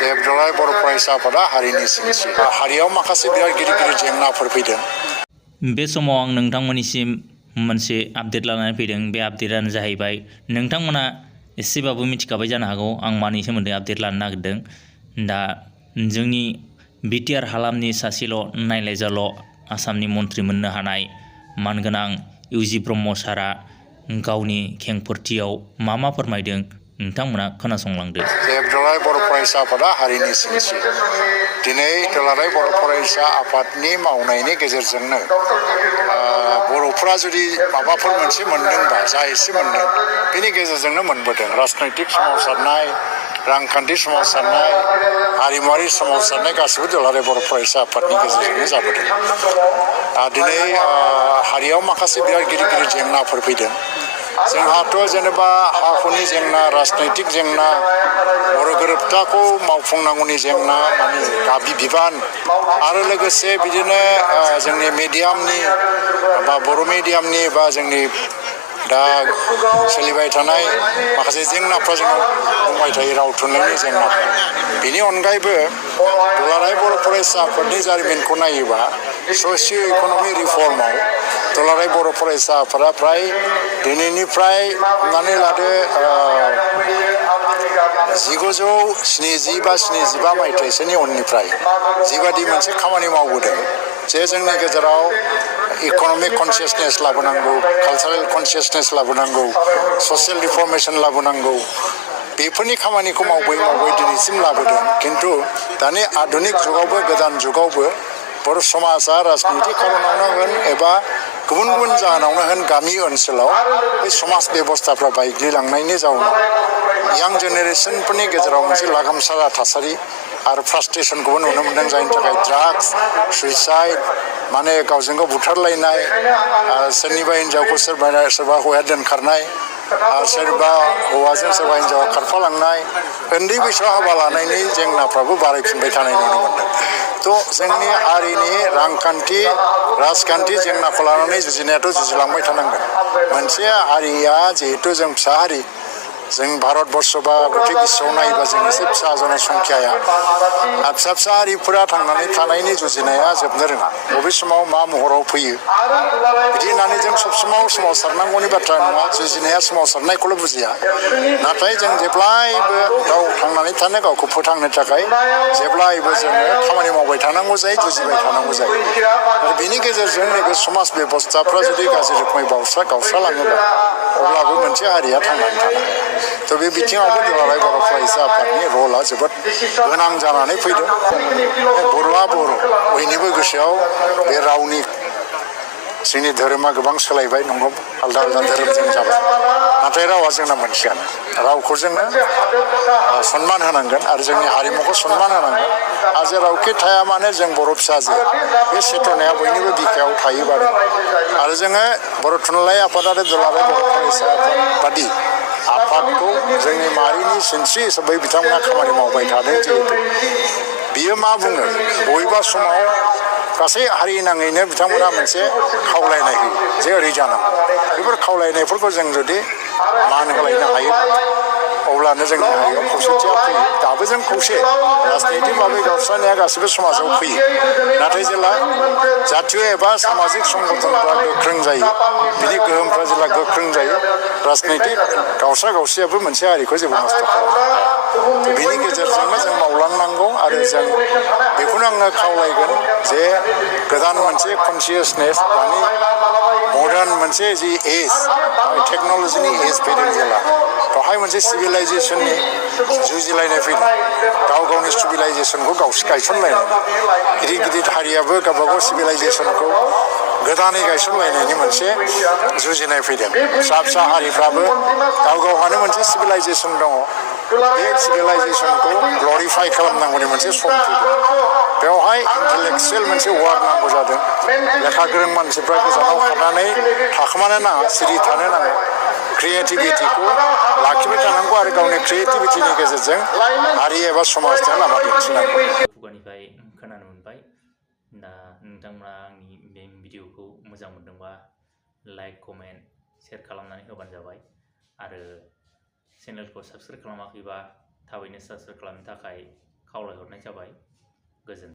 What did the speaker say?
जे दुलाराय बर' फरायसा आफादा हारिनि सिनस्रि हारियाव माखासे बिराद गिदिर गिदिर जेंनाफोर फैदों। बे समाव आं नोंथांमोननिसिम मोनसे आपडेट लानानै फैदों। बे आपडेटानो जाहैबाय, नोंथांमोना एसेबाबो मिथिखाबाय जानो हागौ आं मानि सोमोन्दै आपडेट लानो नागिरदों। दा जोंनि बिटिआर हालामनि सासेल' नायलायजाल' आसामनि मन्त्रि मोननो हानाय मानगोनां इउजि ब्रह्म सारा गावनि खेंफोरथियाव मा फोरमायदों नोंथांमोना खोनासंलांदो। जे दुलाराय बर' फरायसा आफादा हारिनि सिनस्रि दिनै दुलाराय बर' फरायसा आफादनि मावनायनि गेजेरजोंनो बर'फोरा जुदि माबाफोर मोनसे मोनदोंबा जा एसे मोनदों बेनि गेजेरजोंनो मोनबोदों। राजनैतिक सोमावसारनाय, रांखान्थि सोमावसारनाय, हारिमुवारि सोमावसारनाय गासिबो दुलाराय बर' फरायसा आफादनि गेजेरजोंनो जाबोदों। दिनै हारियाव माखासे बिराद गिदिर गिदिर जेंनाफोर फैदों। जोंहाथ' जेनेबा हा हुनि जेंना, राजनैतिक जेंना, बर' गोरोबथाखौ मावफुंनांगौनि जेंना, माने दाबि बिबान, आरो लोगोसे बिदिनो जोंनि मिडियामनि बा बर' मिडियामनि बा जोंनि दा सोलिबाय थानाय माखासे जेंनाफ्रा जोंनाव दंबाय थायो, राव थुनलाइनि जेंनाफोर। बेनि अनगायैबो दुलाराय बर' फरायसा आफादनि जारिमिनखौ नायोबा ससिय' इक'नमिक रिफर्मआव दुलाराय बर' फरायसा आफादा फ्राय दिनैनिफ्राय हमनानै लादो 1970 बा 75 मायथाइसोनि उननिफ्राय जिबादि मोनसे खामानि मावबोदों, जे जोंनि गेजेराव इक'नमिक कनसियासनेस लाबोनांगौ, कालचारेल कनसियासनेस लाबोनांगौ, ससियेल रिफर्मेसन लाबोनांगौ, बेफोरनि खामानिखौ मावै दिनैसिम लाबोदों। खिन्थु दानि आधुनिक जुगावबो, गोदान जुगावबो बर' समाजा राजनितिक खारनावनो होन एबा गुबुन गुबुन जाहोनावनो होन गामि ओनसोलाव बे समाज बेबस्थाफ्रा बायग्लिलांनायनि जाउनाव यां जेनेरेसनफोरनि गेजेराव मोनसे लागामसारा थासारि आरो फ्रास्ट्रेसनखौबो नुनो मोनदों। जायनि थाखाय ड्राग्स, सुइसाइड, माने गावजों गाव बुथारलायनाय, सोरनिबा हिन्जावखौ सोरबा हौवाया दोनखारनाय, सोरबा हौवाजों सोरबा हिन्जावा खारफालांनाय, उन्दै बैसोआव हाबा लानायनि जेंनाफ्राबो बारायफिनबाय थानाय नुनो मोनदों। थ' जोंनि हारिनि रांखान्थि, राजखान्थि जेंनाखौ लानानै जुजिनायाथ' जुजिलांबाय थानांगोन। मोनसे हारिया जिहेथु जों फिसा हारि, जों भारतबर्ष बा गथै बिश्वआव नायोबा जों एसे फिसा जनसंख्याया, फिसा फिसा हारिफोरा थांनानै थानायनि जुजिनाया जोबनो रोङा। बबे समाव मा महराव फैयो बिदि होननानै जों सब समाव सोमावसारनांगौनि बाथ्रा नङा। जुजिनाया सोमावसारनायखौल' बुजिया, नाथाय जों जेब्लायबो गाव थांनानै थानो, गावखौ फोथांनो थाखाय जेब्लायबो जोङो खामानि मावबाय थानांगौ जायो, जुजिबाय थानांगौ जायो। आरो बेनि गेजेरजों नैबे समाज बेबस्थाफ्रा जुदि गाज्रि रोखोमै गावस्रालाङोबा अब्लाबो मोनसे हारिया थांनानै थानो हाया। थ' बे बिथिङावबो दुलाराय बर' फरायसा आफादनि रला जोबोद गोनां जानानै फैदों। बर'आ बर', बयनिबो गोसोआव बे रावनि, जोंनि धोरोमा गोबां सोलायबाय, नंगौ आलदा आलदा धोरोमजों जाबाय, नाथाय रावा जोंना मोनसेयानो। रावखौ जोङो सनमान होनांगोन आरो जोंनि हारिमुखौ सनमान होनांगोन। आरो जेरावखि थाया मानो जों बर' फिसाजो, बे चेतनाया बयनिबो बिखायाव थायोबा आरो जोङो बर' थुनलाइ आफाद आरो दुलाराय बर' फरायसा आफाद बादि आफादखौ जोंनि माहारिनि सिनस्रि हिसाबै बिथांमोना खामानि मावबाय थादों। जिहेतु बियो मा बुङो, बबेबा समाव गासै हारि नाङैनो बिथांमोना मोनसे खावलायनाय होयो जे ओरै जानांगौ। बेफोर खावलायनायफोरखौ जों जुदि मान होलायनो हायो अब्लानो जोंनि हारियाव खौसेथिया फैयो। दाबो जों खौसे, राजनैतिक भाबै गावस्रानाया गासिबो समाजाव फैयो, नाथाय जेला जातीय एबा सामाजिक संगठनफ्रा गोख्रों जायो, बिनि गोहोमफ्रा जेला गोख्रों जायो, राजनैतिक गावस्रायाबो मोनसे हारिखौ जेबो नस्थ' खालामा। बेनि गेजेरजोंनो जों मावलांनांगौ आरो जों बेखौनो आङो खावलायगोन जे गोदान मोनसे कनसियासनेस, दानि मडार्न मोनसे जि एज, टेक्न'लजिनि एज फैदों जेला, बेवहाय मोनसे सिभिलाइजेसननि जुजिलायनाय फैदों। गाव गावनि सिभिलाइजेसनखौ गायसनलायनाय, गिदिर गिदिर हारियाबो गावबागाव सिभिलाइजेसनखौ गोदानै गायसनलायनायनि मोनसे जुजिनाय फैदों। फिसा फिसा हारिफ्राबो गाव गावहानो मोनसे सिभिलाइजेसन दङ, बे सिभिलाइजेसनखौ ग्लरिफाइ खालामनांगौनि मोनसे सम फैदों। बेवहाय इन्टेलेक्सुयेल मोनसे वार नांगौ जादों। लेखा गोरों मानसिफ्रा गोजानाव खारनानै थाखोमानो नाङा, सिरि थानो नाङा, क्रिएटिभिटिखौ लाखिबाय थानांगौ आरो गावनि क्रिएटिभिटिनि गेजेरजों हारि एबा समाजनो लामा दिन्थिनांगौ। खुगानिफ्राय खोनानो मोनबाय। दा नोंथांमोना आंनि बे भिडिअखौ मोजां मोनदोंबा लाइक, कमेन्ट, शेयार खालामनानै होबानो जाबाय। आरो चेनेलखौ साबस्क्राइब खालामाखैबा थाबैनो साबस्क्राइब खालामनो थाखाय खावलायहरनाय जाबाय। गोजोन्थों।